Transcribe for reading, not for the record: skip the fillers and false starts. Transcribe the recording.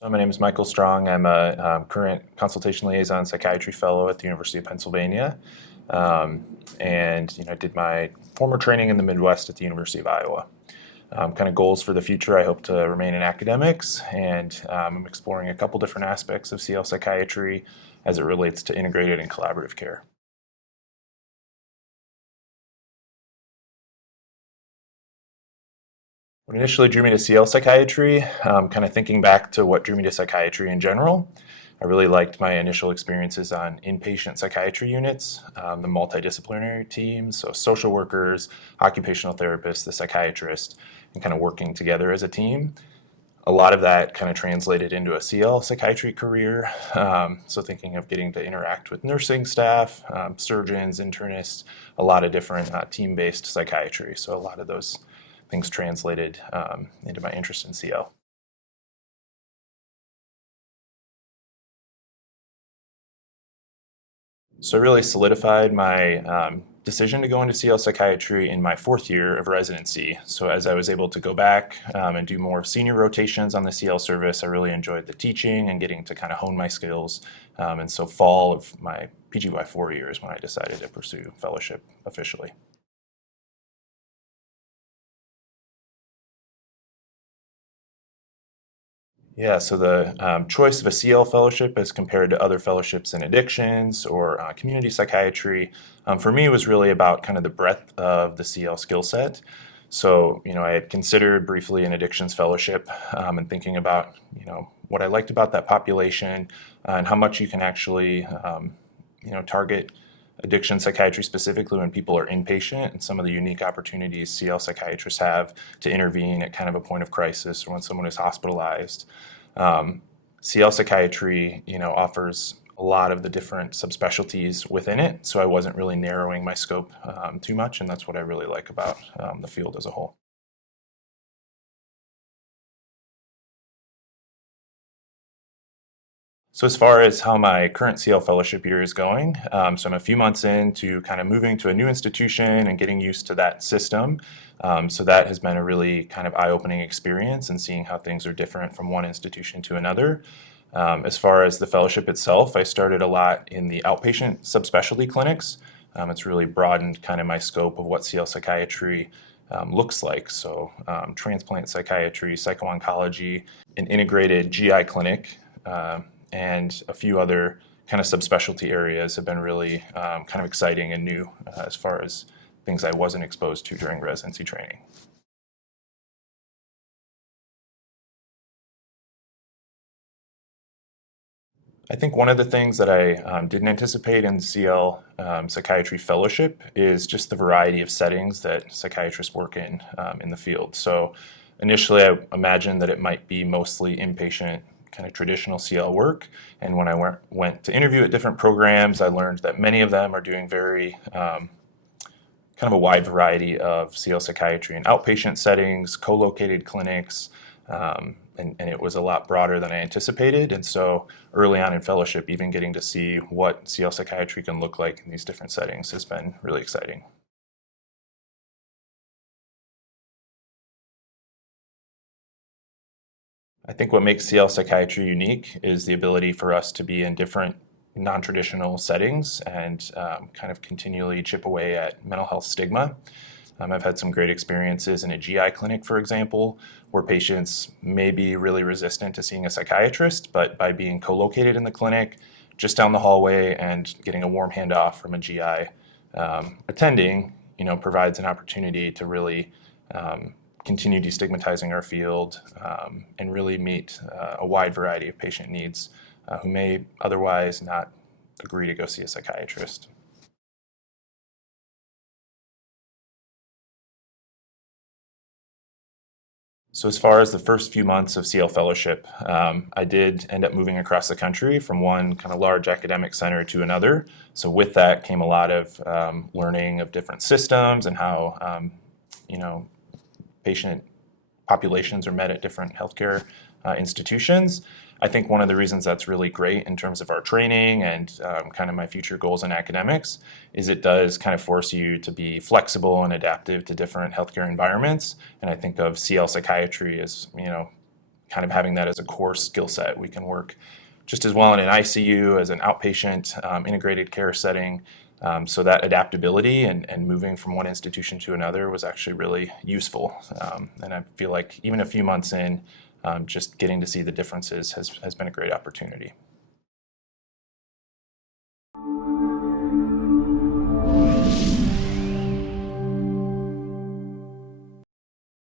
So my name is Michael Strong. I'm a current Consultation-Liaison Psychiatry Fellow at the University of Pennsylvania, um, and did my former training in the Midwest at the University of Iowa. Kind of goals for the future, I hope to remain in academics, and I'm exploring a couple different aspects of C-L Psychiatry as it relates to integrated and collaborative care. What initially drew me to C-L Psychiatry, kind of thinking back to what drew me to psychiatry in general, I really liked my initial experiences on inpatient psychiatry units, the multidisciplinary teams, so social workers, occupational therapists, the psychiatrist, and kind of working together as a team. A lot of that kind of translated into a CL psychiatry career. So thinking of getting to interact with nursing staff, surgeons, internists, a lot of different team-based psychiatry. So a lot of those things translated into my interest in CL. So it really solidified my decision to go into CL psychiatry in my fourth year of residency. So as I was able to go back and do more senior rotations on the CL service, I really enjoyed the teaching and getting to kind of hone my skills. And so fall of my PGY 4 years when I decided to pursue fellowship officially. Yeah, so the choice of a CL fellowship as compared to other fellowships in addictions or community psychiatry, for me was really about kind of the breadth of the CL skill set. So, I had considered briefly an addictions fellowship and thinking about, what I liked about that population and how much you can actually, target addiction psychiatry specifically when people are inpatient and some of the unique opportunities CL psychiatrists have to intervene at kind of a point of crisis or when someone is hospitalized. Um, CL psychiatry, offers a lot of the different subspecialties within it, so I wasn't really narrowing my scope too much, and that's what I really like about the field as a whole. So as far as how my current CL fellowship year is going, so I'm a few months into kind of moving to a new institution and getting used to that system. So that has been a really kind of eye-opening experience and seeing how things are different from one institution to another. As far as the fellowship itself, I started a lot in the outpatient subspecialty clinics. It's really broadened kind of my scope of what CL psychiatry looks like. So transplant psychiatry, psycho-oncology, an integrated GI clinic, and a few other kind of subspecialty areas have been really kind of exciting and new as far as things I wasn't exposed to during residency training. I think one of the things that I didn't anticipate in CL psychiatry fellowship is just the variety of settings that psychiatrists work in the field. So initially I imagined that it might be mostly inpatient kind of traditional CL work. And when I went to interview at different programs, I learned that many of them are doing very kind of a wide variety of CL psychiatry in outpatient settings, co-located clinics, and it was a lot broader than I anticipated. And so early on in fellowship, even getting to see what CL psychiatry can look like in these different settings has been really exciting. I think what makes CL psychiatry unique is the ability for us to be in different non-traditional settings and kind of continually chip away at mental health stigma. I've had some great experiences in a GI clinic, for example, where patients may be really resistant to seeing a psychiatrist, but by being co-located in the clinic, just down the hallway and getting a warm handoff from a GI attending, provides an opportunity to really continue destigmatizing our field and really meet a wide variety of patient needs who may otherwise not agree to go see a psychiatrist. So as far as the first few months of CL fellowship, I did end up moving across the country from one kind of large academic center to another. So with that came a lot of learning of different systems and how patient populations are met at different healthcare institutions. I think one of the reasons that's really great in terms of our training and kind of my future goals in academics is it does kind of force you to be flexible and adaptive to different healthcare environments. And I think of CL psychiatry as, kind of having that as a core skill set. We can work just as well in an ICU as an outpatient integrated care setting. So that adaptability and moving from one institution to another was actually really useful. And I feel like even a few months in, just getting to see the differences has been a great opportunity.